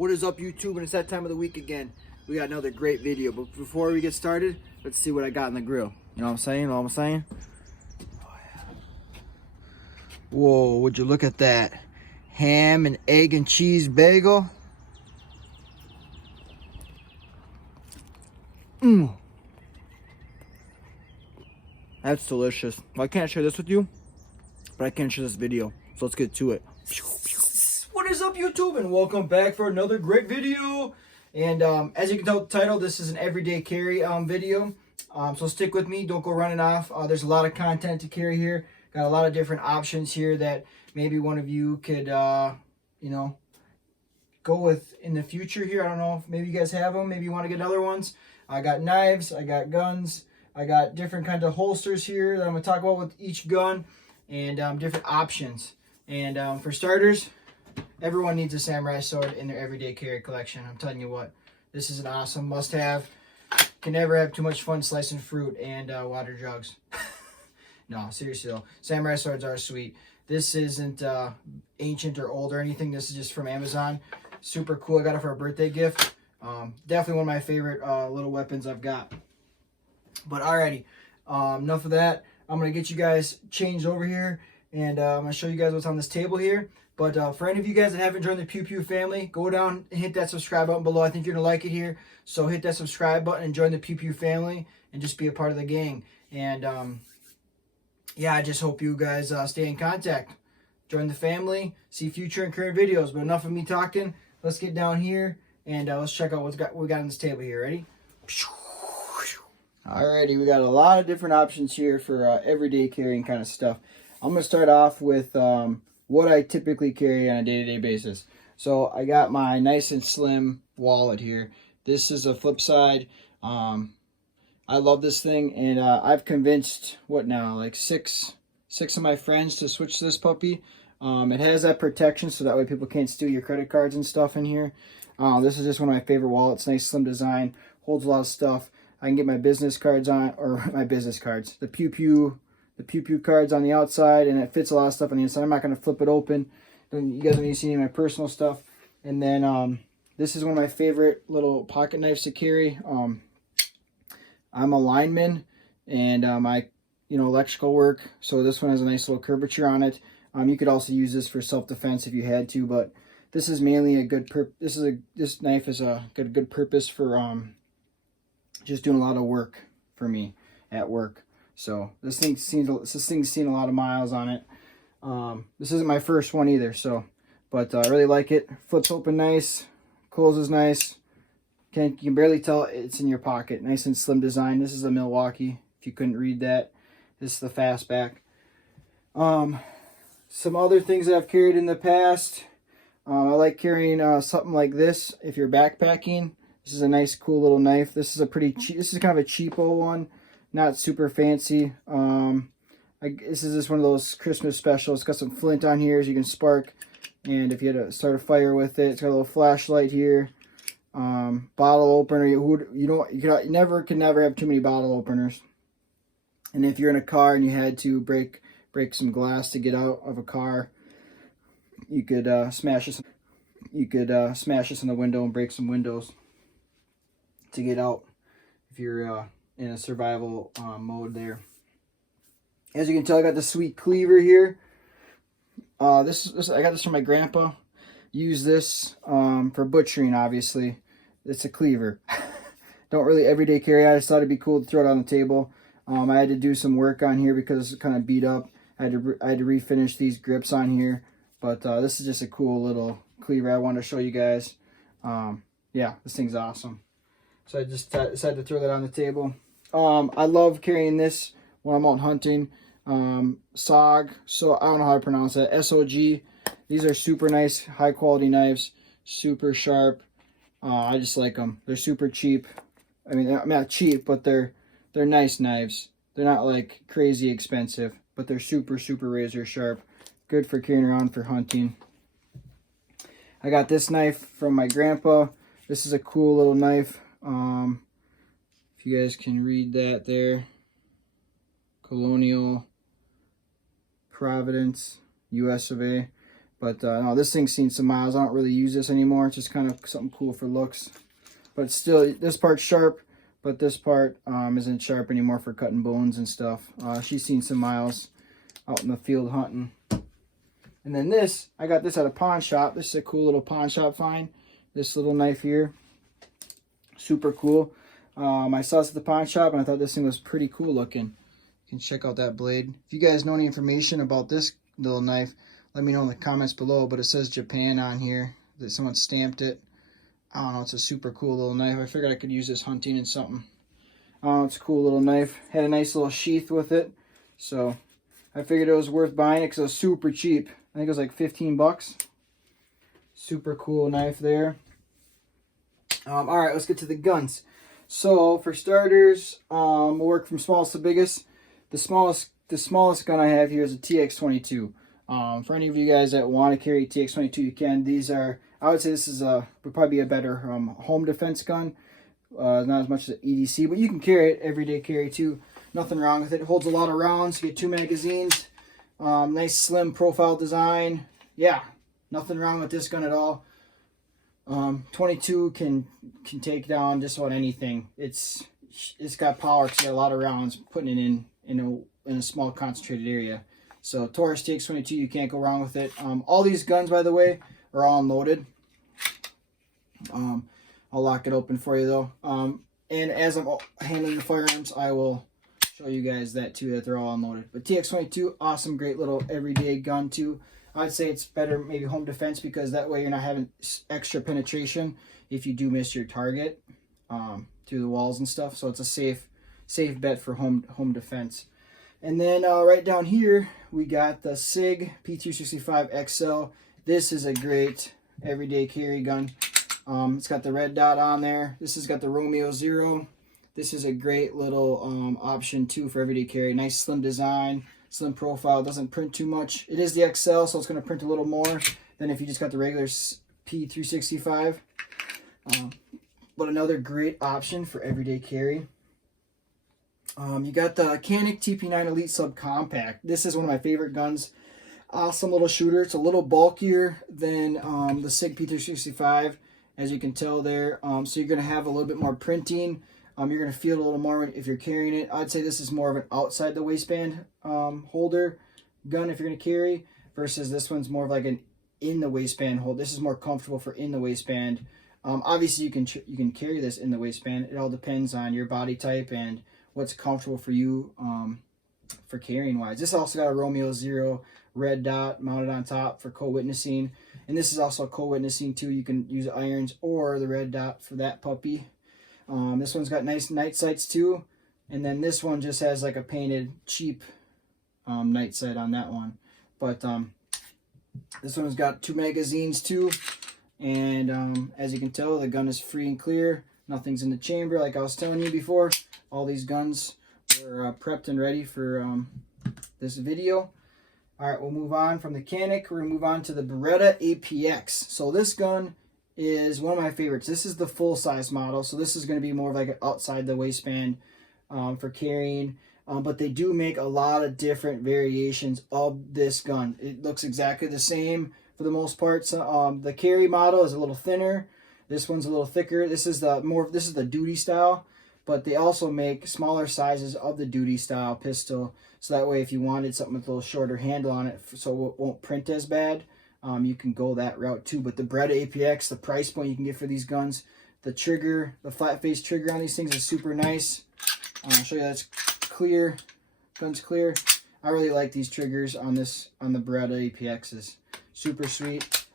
What is up, YouTube? And it's that time of the week again. We got another great video, but before we get started, let's see what I got in the grill. You know what I'm saying? Oh, yeah. Whoa, would you look at that? Ham and egg and cheese bagel. That's delicious. Well, I can't share this with you, but I can share this video. So let's get to it. What is up, YouTube? And welcome back for another great video. And as you can tell the title, this is an everyday carry video. So stick with me. Don't go running off. There's a lot of content to carry here. Got a lot of different options here that maybe one of you could, you know, go with in the future here. I don't know if maybe you guys have them. Maybe you want to get other ones. I got knives. I got guns. I got different kinds of holsters here that I'm going to talk about with each gun and different options. And for starters, everyone needs a samurai sword in their everyday carry collection. I'm telling you what, this is an awesome must-have. Can never have too much fun slicing fruit and water jugs. No, seriously though, samurai swords are sweet. This isn't ancient or old or anything. This is just from Amazon. Super cool. I got it for a birthday gift. Definitely one of my favorite little weapons I've got. But alrighty, enough of that. I'm going to get you guys changed over here, and I'm going to show you guys what's on this table here. But for any of you guys that haven't joined the Pew Pew family, go down and hit that subscribe button below. I think you're going to like it here. So hit that subscribe button and join the Pew Pew family and just be a part of the gang. And yeah, I just hope you guys stay in contact. Join the family, see future and current videos. But enough of me talking. Let's get down here and let's check out what we got on this table here. Ready? Alrighty, we got a lot of different options here for everyday carrying kind of stuff. I'm going to start off with what I typically carry on a day-to-day basis. So I got my nice and slim wallet here. This is a flip side. I love this thing, and I've convinced, what now, like six of my friends to switch to this puppy. It has that protection so that way people can't steal your credit cards and stuff in here. This is just one of my favorite wallets. Nice slim design, holds a lot of stuff. I can get my business cards on, or my business cards, the Pew Pew cards on the outside, and it fits a lot of stuff on the inside. I'm not going to flip it open. You guys don't need to see any of my personal stuff. And then this is one of my favorite little pocket knives to carry. I'm a lineman, and I, electrical work. So this one has a nice little curvature on it. You could also use this for self-defense if you had to, but this is mainly a good this knife is a good purpose for just doing a lot of work for me at work. So this thing's seen a lot of miles on it. This isn't my first one either, so but I really like it. Flips open nice, closes nice. You can barely tell it's in your pocket. Nice and slim design. This is a Milwaukee, if you couldn't read that. This is the fastback. Some other things that I've carried in the past. I like carrying something like this if you're backpacking. This is a nice, cool little knife. This is a pretty cheap. This is kind of a cheapo one, not super fancy. This is just one of those Christmas specials. It's got some flint on here, so you can spark. And if you had to start a fire with it, it's got a little flashlight here. Bottle opener. You can never have too many bottle openers. And if you're in a car and you had to break some glass to get out of a car, you could smash this. You could smash this in the window and break some windows to get out if you're in a survival mode there. As you can tell, I got the sweet cleaver here. I got this from my grandpa. Use this for butchering, obviously. It's a cleaver. Don't really everyday carry. I just thought it'd be cool to throw it on the table. I had to do some work on here because it's kind of beat up. I had to refinish these grips on here. But this is just a cool little cleaver I wanted to show you guys. Yeah, this thing's awesome. So I just decided to throw that on the table. I love carrying this when I'm out hunting. SOG, so I don't know how to pronounce that. SOG. These are super nice, high quality knives. Super sharp. I just like them. They're super cheap. I mean, they're not cheap, but they're nice knives. They're not like crazy expensive, but they're super razor sharp. Good for carrying around for hunting. I got this knife from my grandpa. This is a cool little knife. If you guys can read that there. Colonial Providence, US of A. But no, this thing's seen some miles. I don't really use this anymore. It's just kind of something cool for looks. But still, this part's sharp, but this part isn't sharp anymore for cutting bones and stuff. She's seen some miles out in the field hunting. And then this, I got this at a pawn shop. This is a cool little pawn shop find. This little knife here, super cool. I saw this at the pawn shop and I thought this thing was pretty cool looking. You can check out that blade. If you guys know any information about this little knife, let me know in the comments below. But it says Japan on here, that someone stamped it. I don't know, it's a super cool little knife. I figured I could use this hunting and something. It's a cool little knife. Had a nice little sheath with it. So I figured it was worth buying it because it was super cheap. I think it was like 15 bucks. Super cool knife there. All right, let's get to the guns. So for starters, we'll work from smallest to biggest. The smallest gun I have here is a TX22. For any of you guys that want to carry TX22, you can. These are, I would say this is would probably be a better home defense gun. Not as much as EDC, but you can carry it, everyday carry too. Nothing wrong with it. It holds a lot of rounds. You get 2 magazines. Nice slim profile design. Yeah, nothing wrong with this gun at all. 22 can take down just about anything. It's got power because you got a lot of rounds, putting it in a small concentrated area. So Taurus TX22, you can't go wrong with it. All these guns, by the way, are all unloaded. I'll lock it open for you though. And as I'm handling the firearms, I will show you guys that too, that they're all unloaded. But TX22, awesome, great little everyday gun too. I'd say it's better maybe home defense because that way you're not having extra penetration if you do miss your target through the walls and stuff. So it's a safe bet for home defense. And then right down here we got the SIG P265 XL. This is a great everyday carry gun. It's got the red dot on there. This has got the Romeo 0. This is a great little option too for everyday carry. Nice slim design, slim profile, doesn't print too much. It is the XL, so it's going to print a little more than if you just got the regular P365. But another great option for everyday carry. You got the Canik TP9 Elite Subcompact. This is one of my favorite guns. Awesome little shooter. It's a little bulkier than the SIG P365, as you can tell there. So you're going to have a little bit more printing. You're going to feel a little more if you're carrying it. I'd say this is more of an outside the waistband holder gun if you're going to carry, versus this one's more of like an in the waistband hold. This is more comfortable for in the waistband. Obviously you can carry this in the waistband. It all depends on your body type and what's comfortable for you for carrying wise. This also got a Romeo 0 red dot mounted on top for co-witnessing, and this is also co-witnessing too. You can use irons or the red dot for that puppy. This one's got nice night sights too, and then this one just has like a painted cheap night sight on that one. But this one's got 2 magazines too, and as you can tell, the gun is free and clear. Nothing's in the chamber, like I was telling you before. All these guns were prepped and ready for this video. All right, we'll move on from the Canik. We're gonna move on to the Beretta PX. So this gun is one of my favorites. This is the full-size model, so this is going to be more of like an outside the waistband for carrying. But they do make a lot of different variations of this gun. It looks exactly the same for the most part. So, the carry model is a little thinner. This one's a little thicker. This is the duty style, but they also make smaller sizes of the duty style pistol. So that way, if you wanted something with a little shorter handle on it, so it won't print as bad, you can go that route too. But the Beretta PX, the price point you can get for these guns, the trigger, the flat face trigger on these things is super nice. I'll show you that's clear. Gun's clear. I really like these triggers on the Beretta PXs. Super sweet.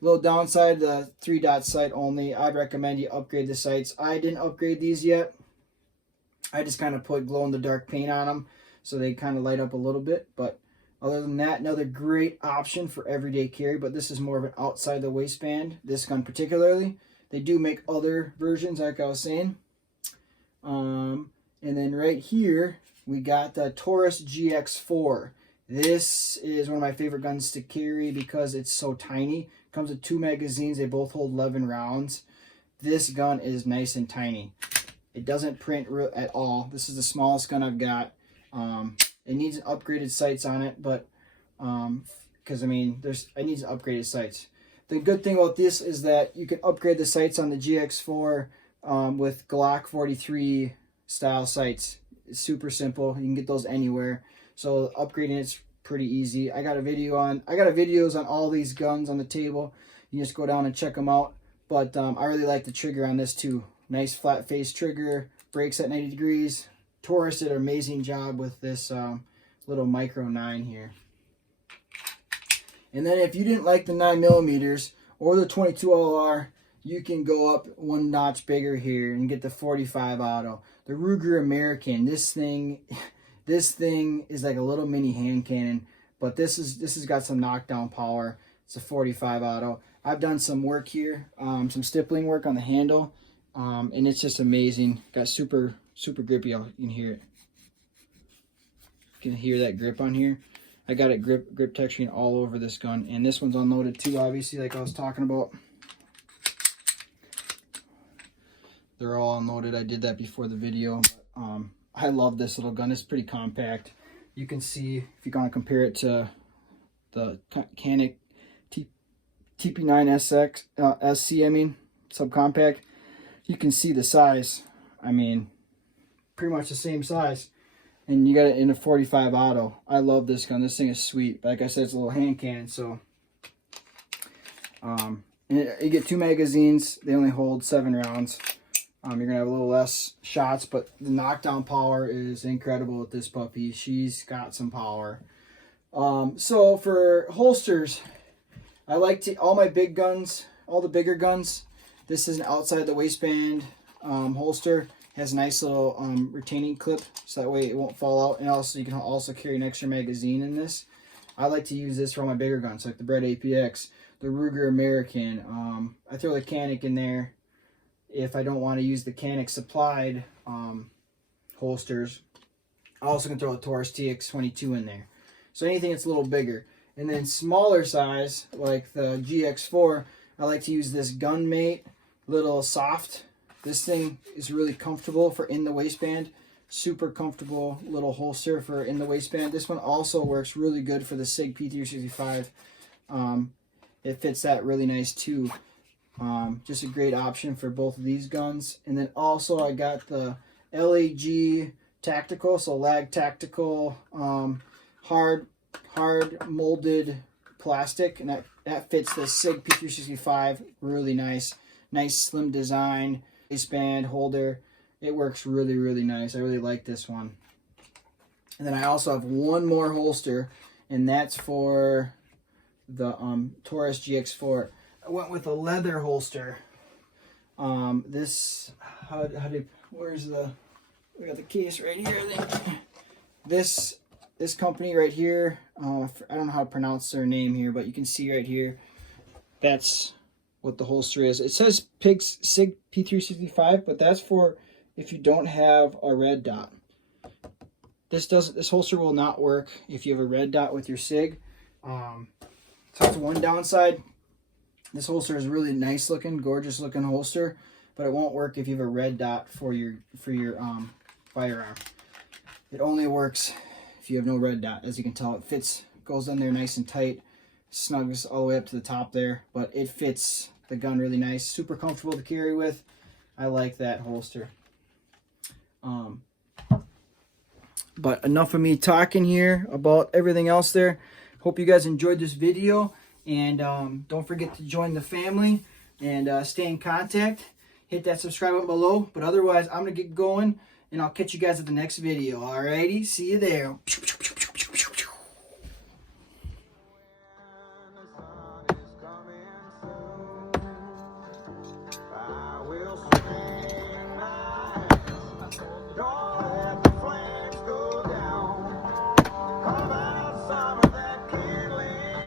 Little downside, the 3-dot sight only. I'd recommend you upgrade the sights. I didn't upgrade these yet. I just kind of put glow-in-the-dark paint on them so they kind of light up a little bit. But other than that, another great option for everyday carry, but this is more of an outside the waistband, this gun particularly. They do make other versions, like I was saying. And then right here, we got the Taurus GX4. This is one of my favorite guns to carry because it's so tiny. Comes with 2 magazines. They both hold 11 rounds. This gun is nice and tiny. It doesn't print at all. This is the smallest gun I've got. It needs an upgraded sights on it, but because I mean, I need upgraded sights. The good thing about this is that you can upgrade the sights on the GX4 with Glock 43 style sights. It's super simple. You can get those anywhere. So upgrading it's pretty easy. I got videos on all these guns on the table. You just go down and check them out. But I really like the trigger on this too. Nice flat face trigger, breaks at 90 degrees. Taurus did an amazing job with this little micro 9 here. And then if you didn't like the 9mm or the 22 LR, you can go up one notch bigger here and get the 45 auto. The Ruger American. This thing is like a little mini hand cannon, but this has got some knockdown power. It's a 45 auto. I've done some work here, some stippling work on the handle, and it's just amazing. Got super grippy. You can hear it. You can hear that grip on here. I got it grip texturing all over this gun, and this one's unloaded too, obviously, like I was talking about. They're all unloaded. I did that before the video. But, I love this little gun. It's pretty compact. You can see, if you're going to compare it to the Canik TP9 SC, I mean, subcompact, you can see the size. I mean, pretty much the same size. And you got it in a 45 auto. I love this gun. This thing is sweet. Like I said, it's a little hand cannon. So, you get 2 magazines. They only hold 7 rounds. You're going to have a little less shots, but the knockdown power is incredible with this puppy. She's got some power. So for holsters, I like to, all my big guns, all the bigger guns, this is an outside the waistband holster. Has a nice little retaining clip, so that way it won't fall out. And also, you can also carry an extra magazine in this. I like to use this for all my bigger guns, like the Beretta PX, the Ruger American. I throw the Canik in there if I don't want to use the Canik supplied holsters. I also can throw a Taurus TX22 in there. So anything that's a little bigger. And then smaller size, like the GX4, I like to use this Gunmate little soft. This thing is really comfortable for in the waistband. Super comfortable little holster for in the waistband. This one also works really good for the SIG P365. It fits that really nice too. Just a great option for both of these guns. And then also I got the LAG Tactical, so lag tactical, hard molded plastic, and that fits the SIG P365 really nice. Nice slim design. Waistband holder. It works really nice. I really like this one. And then I also have one more holster, and that's for the Taurus GX4. I went with a leather holster. This where's the, we got the case right here. This company right here, I don't know how to pronounce their name here, but you can see right here, that's what the holster is. It says SIG P365, but that's for if you don't have a red dot. This holster will not work if you have a red dot with your SIG. So that's one downside. This holster is really nice looking, gorgeous looking holster, but it won't work if you have a red dot for your firearm. It only works if you have no red dot. As you can tell, it fits, goes in there nice and tight. Snugs all the way up to the top there, but it fits the gun really nice. Super comfortable to carry with. I like that holster. But enough of me talking here about everything else there. Hope you guys enjoyed this video, and don't forget to join the family and stay in contact. Hit that subscribe button below, but otherwise I'm gonna get going, and I'll catch you guys at the next video. Alrighty, see you there.